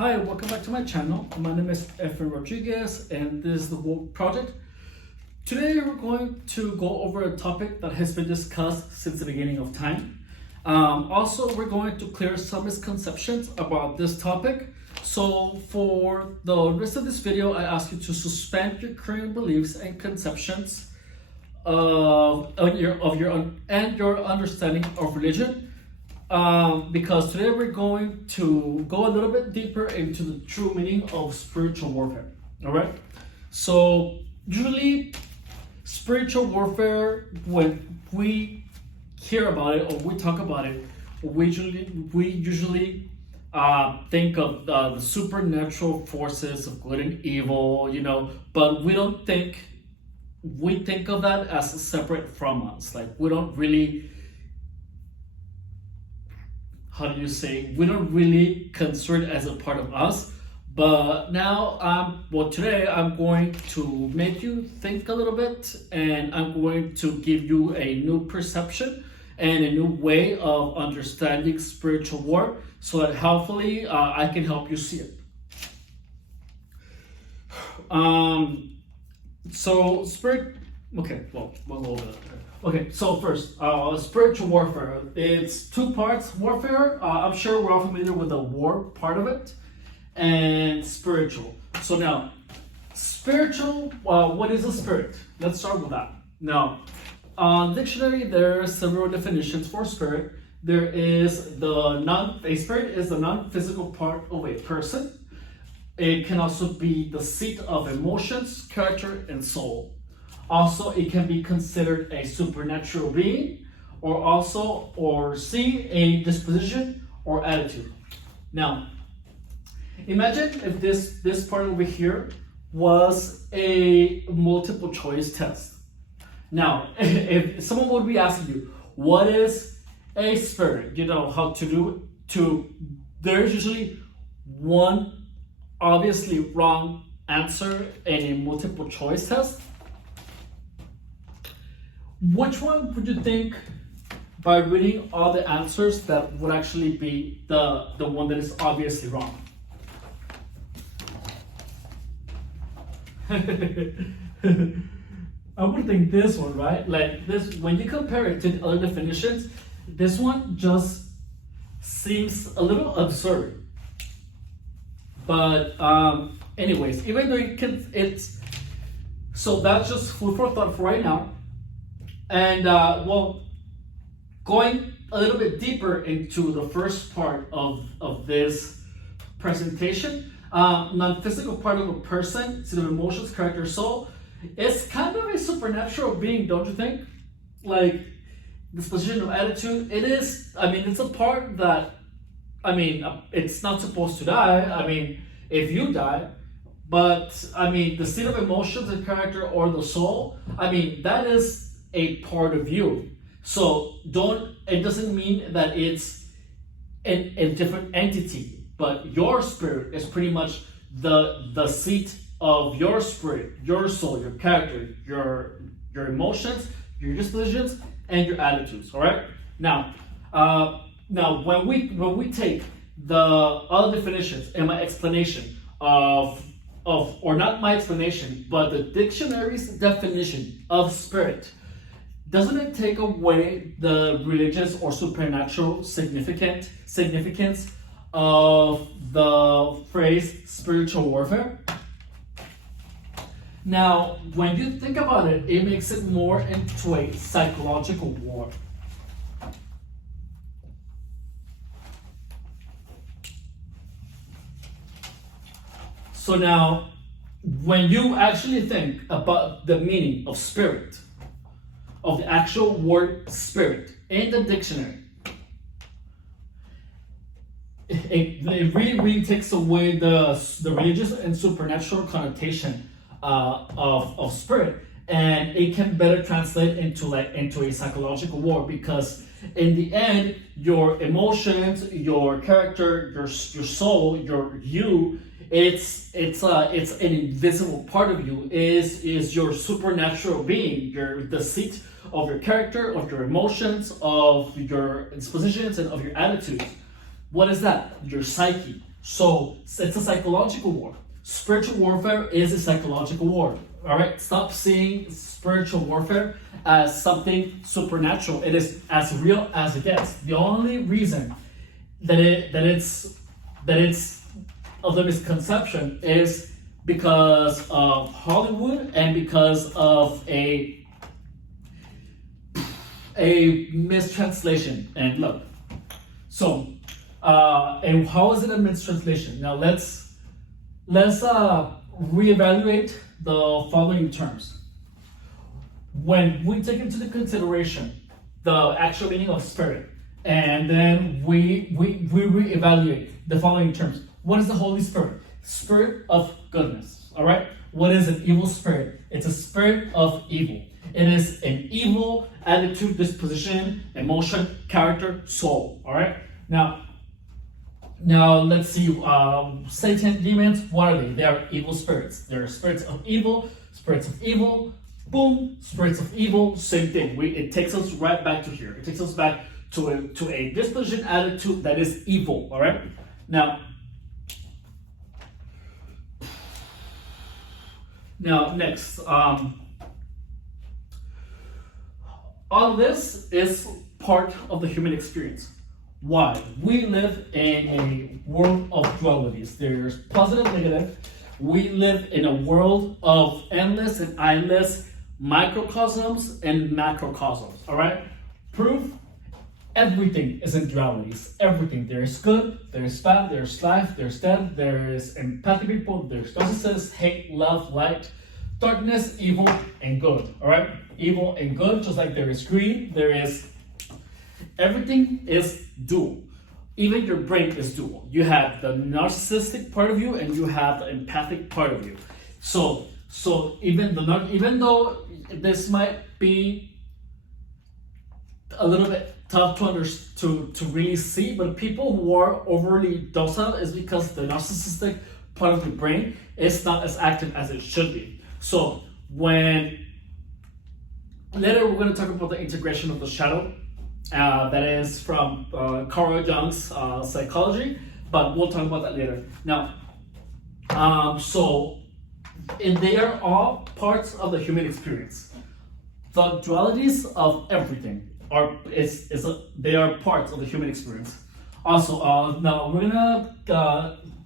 Hi, welcome back to my channel. My name is Efren Rodriguez and this is the Woke Project. Today we're going to go over a topic that has been discussed since the beginning of time. Also, we're going to clear some misconceptions about this topic. So for the rest of this video, I ask you to suspend your current beliefs and conceptions of your understanding of religion. Because today we're going to go a little bit deeper into the true meaning of spiritual warfare. All right. So usually, spiritual warfare, when we hear about it or we talk about it, we usually think of the supernatural forces of good and evil, but we think of that as separate from us. Like we don't really. We don't really consider it as a part of us. But now, today I'm going to make you think a little bit, and I'm going to give you a new perception and a new way of understanding spiritual war, so that hopefully I can help you see it. We'll go over that. Okay, so first, spiritual warfare. It's two parts. Warfare, I'm sure we're all familiar with the war part of it, and spiritual. So now, spiritual, what is a spirit? Let's start with that. Now, dictionary, there are several definitions for spirit. A spirit is the non-physical part of a person. It can also be the seat of emotions, character, and soul. Also, it can be considered a supernatural being, or C, a disposition or attitude. Now, imagine if this part over here was a multiple choice test. Now, if someone would be asking you, what is a spirit? You know how to do there's usually one obviously wrong answer in a multiple choice test. Which one would you think, by reading all the answers, that would actually be the one that is obviously wrong? I would think this one, right? Like this, when you compare it to the other definitions, this one just seems a little absurd. But anyways, even though so that's just food for thought for right now. And going a little bit deeper into the first part of this presentation, non-physical part of a person, sort of emotions, character, soul, it's kind of a supernatural being, don't you think? Like disposition of attitude, it is. It's a part that, it's not supposed to die. If you die, but the state of emotions and character or the soul, that is a part of you. So it doesn't mean that it's a different entity, but your spirit is pretty much the seat of your spirit, your soul, your character, your emotions, your dispositions, and your attitudes. All right. Now when we take the other definitions and my explanation or not my explanation, but the dictionary's definition of spirit, doesn't it take away the religious or supernatural significance of the phrase spiritual warfare? Now, when you think about it, it makes it more into a psychological war. So now, when you actually think about the meaning of spirit, of the actual word spirit in the dictionary, it really takes away the religious and supernatural connotation of spirit, and it can better translate into a psychological war, because in the end, your emotions, your character, your soul, it's an invisible part of you, is your supernatural being, the seat of your character, of your emotions, of your dispositions, and of your attitudes. What is that? Your psyche. So it's a psychological war. Spiritual warfare is a psychological war. All right, stop seeing spiritual warfare as something supernatural. It is as real as it gets. The only reason that it's of the misconception is because of Hollywood and because of a mistranslation. And look, so and how is it a mistranslation? Now let's reevaluate the following terms. When we take into consideration the actual meaning of spirit, and then we reevaluate the following terms. What is the Holy Spirit? Spirit of goodness. All right. What is an evil spirit? It's a spirit of evil. It is an evil attitude, disposition, emotion, character, soul. All right. Now let's see. Satan, demons. What are they? They are evil spirits. They are spirits of evil. Spirits of evil. Boom. Spirits of evil. Same thing. It takes us right back to here. It takes us back to a disposition, attitude that is evil. All right. Now next, all of this is part of the human experience. Why? We live in a world of dualities. There's positive, negative. We live in a world of endless and endless microcosms and macrocosms. All right? Proof: everything is in dualities. Everything. There is good, there is bad, there is life, there is death, there is empathic people, there's narcissists, hate, love, light, darkness, evil, and good. All right? Evil and good, just like there is greed, there is. Everything is dual. Even your brain is dual. You have the narcissistic part of you and you have the empathic part of you. So even though this might be a little bit tough to really see, but people who are overly docile is because the narcissistic part of the brain is not as active as it should be. So later we're going to talk about the integration of the shadow. That is from Carl Jung's psychology, but we'll talk about that later. Now, they are all parts of the human experience. The dualities of everything they are parts of the human experience. Also, now we're gonna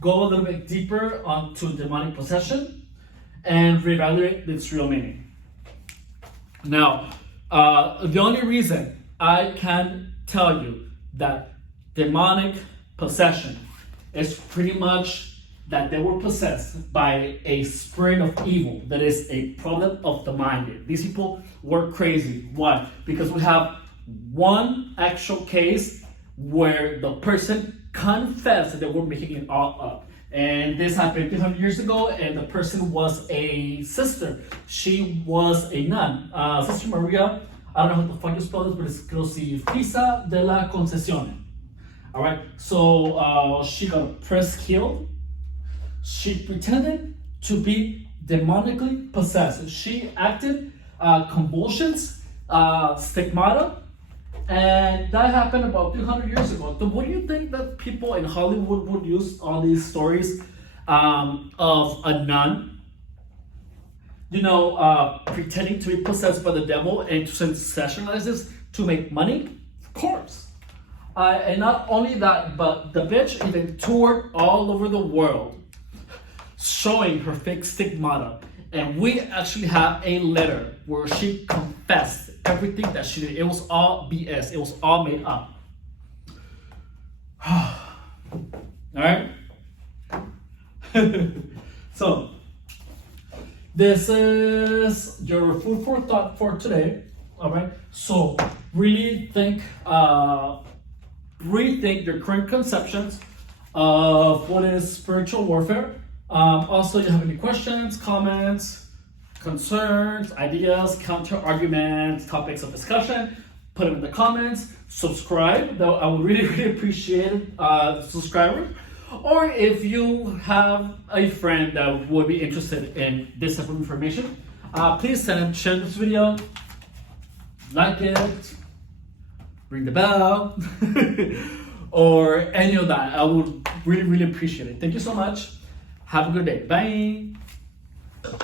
go a little bit deeper onto demonic possession and reevaluate its real meaning. Now, the only reason I can tell you that demonic possession is pretty much that they were possessed by a spirit of evil that is a problem of the mind. These people were crazy. Why? Because we have one actual case where the person confessed that they were making it all up. And this happened 200 years ago, and the person was a sister. She was a nun. Sister Maria, I don't know how the fuck you spell this, but it's Crucifissa de la Concesión. All right, so she got press killed. She pretended to be demonically possessed. She acted convulsions, stigmata, and that happened about 200 years ago. So what do you think that people in Hollywood would use all these stories of a nun, pretending to be possessed by the devil and to sensationalize this to make money? Of course. And not only that, but the bitch even toured all over the world showing her fake stigmata. And we actually have a letter where she confessed everything that she did. It was all BS. It was all made up. All right? So, this is your food for thought for today. All right? So, really rethink your current conceptions of what is spiritual warfare. Also, you have any questions, comments, concerns, ideas, counter arguments, topics of discussion, put them in the comments. Subscribe, though I would really, really appreciate subscribers. Or if you have a friend that would be interested in this type of information, please share this video, like it, ring the bell, or any of that. I would Really, really appreciate it. Thank you so much. Have a good day. Bye.